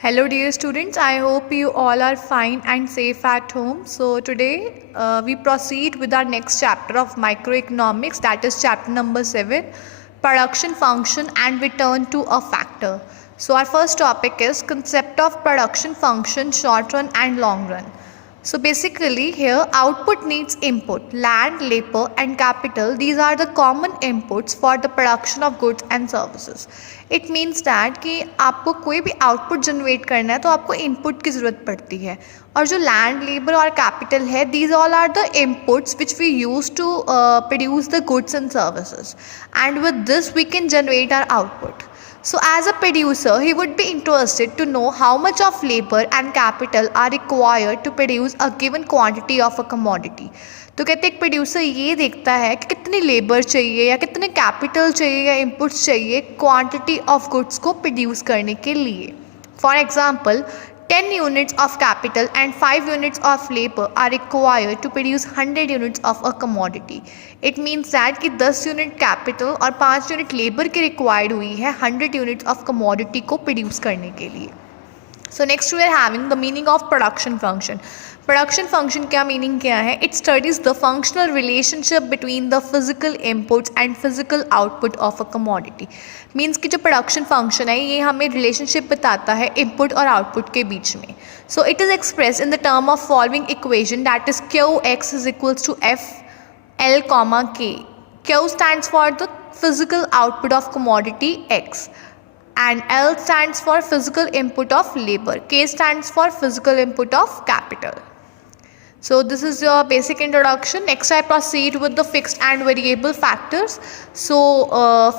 Hello dear students, I hope you all are fine and safe at home. So today we proceed with our next chapter of microeconomics, that is chapter number 7, production function and return to a factor. So our first topic is concept of production function, short run and long run. So basically here output needs input, land, labor and capital. These are the common inputs for the production of goods and services. It means that कि आपको कोई भी output generate करना है तो आपको इनपुट की ज़रूरत पड़ती है और जो लैंड लेबर और कैपिटल है these all are the inputs which we use to produce the goods and services and with this we can generate our output. So as a producer, he would be interested to know how much of labor and capital are required to produce a given quantity of a commodity. तो कहते एक प्रोड्यूसर ये देखता है कि कितनी लेबर चाहिए या कितने कैपिटल चाहिए या इनपुट्स चाहिए क्वांटिटी ऑफ गुड्स को प्रोड्यूस करने के लिए. For example 10 units of capital and 5 units of labor are required to produce 100 units of a commodity. It means that कि 10 यूनिट कैपिटल और 5 यूनिट लेबर की रिक्वायर्ड हुई है 100 यूनिट्स ऑफ कमोडिटी को प्रोड्यूस करने के लिए. So next we are having the meaning of production function. Production function क्या meaning क्या है? It studies the functional relationship between the physical inputs and physical output of a commodity. Means कि जो production function है ये हमें relationship बताता है input और output के बीच में. So it is expressed in the term of following equation, that is Qx is equals to F L comma K. Q stands for the physical output of commodity X. And L stands for physical input of labor. K stands for physical input of capital. So this is your basic introduction. Next I proceed with the fixed and variable factors. So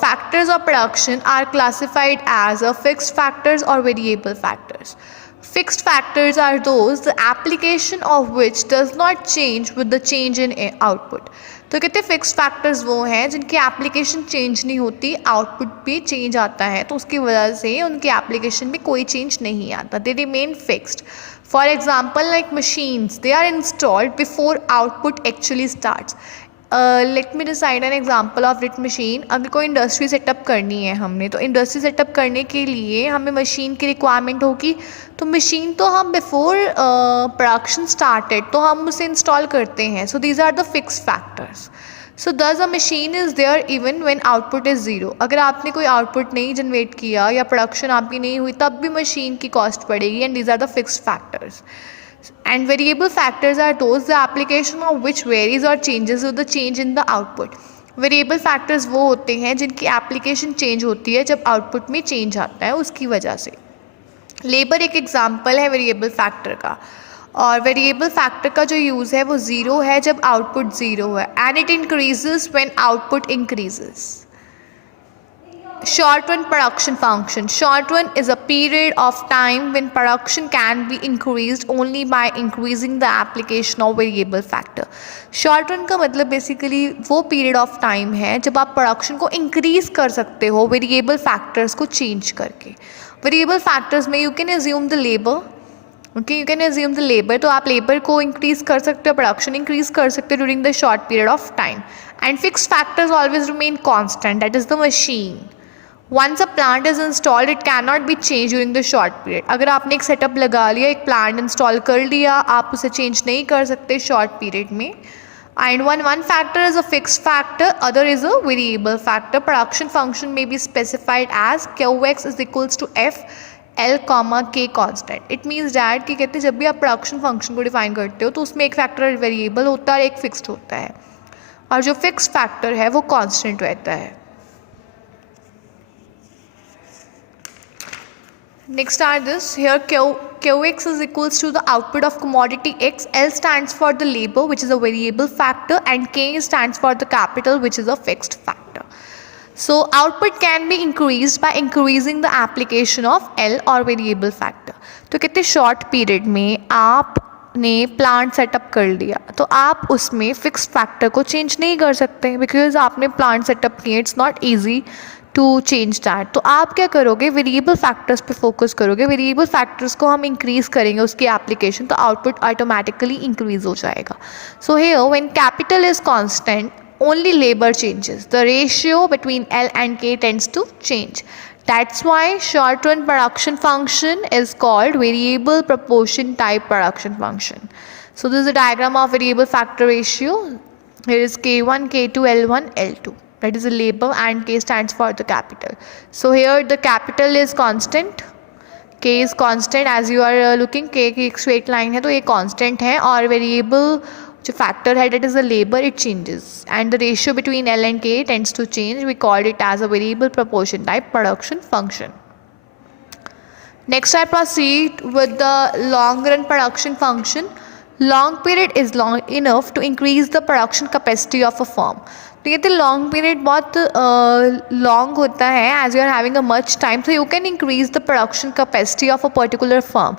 factors of production are classified as fixed factors or variable factors. Fixed factors are those the application of which does not change with the change in output. तो कहते हैं fixed factors वो हैं जिनकी application change नहीं होती, आउटपुट भी चेंज आता है तो उसकी वजह से उनकी एप्लीकेशन में कोई चेंज नहीं आता, they remain fixed. For example like machines, they are installed before output actually starts. Let me decide an example of it machine. अगर कोई इंडस्ट्री सेटअप करनी है हमने, तो इंडस्ट्री सेटअप करने के लिए हमें मशीन की रिक्वायरमेंट होगी. तो मशीन तो हम बिफोर प्रोडक्शन स्टार्टेड तो हम उसे इंस्टॉल करते हैं. So these are the fixed factors. So thus a machine is there even when output is zero. अगर आपने कोई आउटपुट नहीं जनरेट किया या प्रोडक्शन आपकी नहीं हुई तब भी मशीन की कॉस्ट बढ़ेगी. And these are the fixed factors. And variable factors are those the application of which varies or changes with the change in the output. Variable factors वो होते हैं जिनकी एप्लीकेशन चेंज होती है जब आउटपुट में चेंज आता है उसकी वजह से. लेबर एक एग्जांपल है वेरिएबल फैक्टर का, और वेरिएबल फैक्टर का जो यूज़ है वो ज़ीरो है जब आउटपुट ज़ीरो है. And it increases when output increases. Short run production function. Short run is a period of time when production can be increased only by increasing the application of variable factor. Short run का मतलब बेसिकली वो period of time है जब आप प्रोडक्शन को इंक्रीज कर सकते हो वेरिएबल फैक्टर्स को चेंज करके. वेरिएबल फैक्टर्स में you can assume the labour. Okay, you can assume the labour. तो आप लेबर को इंक्रीज कर सकते हो, प्रोडक्शन इंक्रीज कर सकते हो during the short period of time. And fixed factors always remain constant, that is the machine. Once a plant is installed, it cannot be changed during the short period. अगर आपने एक सेटअप लगा लिया, एक plant install कर लिया, आप उसे चेंज नहीं कर सकते शॉर्ट पीरियड में. And one factor is a fixed factor, other is a variable factor. Production function may be specified as Qx is equals to F L comma K constant. It means that कि कहते हैं जब भी आप production function को डिफाइन करते हो तो उसमें एक फैक्टर वेरिएबल होता है और एक फिक्स्ड होता है, और जो फिक्स्ड फैक्टर है वो कांस्टेंट रहता है. Next are this. Here Qx is equals to the output of commodity X. L stands for the labor, which is a variable factor, and K stands for the capital, which is a fixed factor. So output can be increased by increasing the application of L or variable factor. तो कितने short period में आपने plant setup कर लिया तो आप उसमें fixed factor को चेंज नहीं कर सकते बिकॉज आपने प्लांट सेटअप किया. It's not easy to change that. तो आप क्या करोगे, वेरिएबल फैक्टर्स पे फोकस करोगे. वेरिएबल फैक्टर्स को हम इंक्रीज करेंगे उसकी एप्लीकेशन तो आउटपुट ऑटोमेटिकली इंक्रीज हो जाएगा. So here when capital is constant only labor changes. The ratio between L and K tends to change. That's why short run production function is called variable proportion type production function. So this is a diagram of variable factor ratio. Here is K1, K2, L1, L2. That is a label, and K stands for the capital. So here the capital is constant, K is constant. As you are looking, K की एक straight line है तो ये constant है, और variable जो factor है that is a label, it changes, and the ratio between L and K tends to change. We called it as a variable proportion type production function. Next I proceed with the long run production function. Long period is long enough to increase the production capacity of a firm. तो ये तो long period बहुत long होता है, as you are having a much time, so you can increase the production capacity of a particular firm.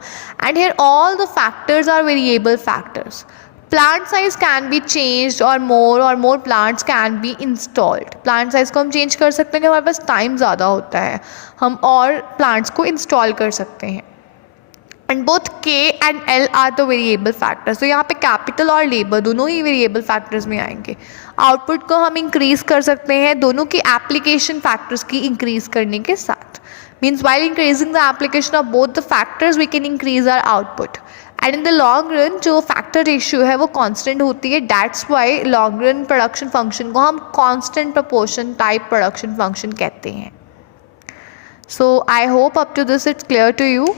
And here all the factors are variable factors. Plant size can be changed, or more plants can be installed. Plant size को हम change कर सकते हैं कि हमारे पास टाइम ज़्यादा होता है, हम और plants को install कर सकते हैं. And both K and L are the variable factors. तो यहाँ पे कैपिटल और लेबर दोनों ही वेरिएबल फैक्टर्स में आएंगे. आउटपुट को हम इंक्रीज कर सकते हैं दोनों की एप्लीकेशन फैक्टर्स की इंक्रीज करने के साथ. Means while increasing the application of both the factors we can increase our output. And in the long run जो फैक्टर रेशियो है वो कांस्टेंट होती है. That's why long run production function को हम constant proportion type production function कहते हैं. So I hope up to this it's clear to you.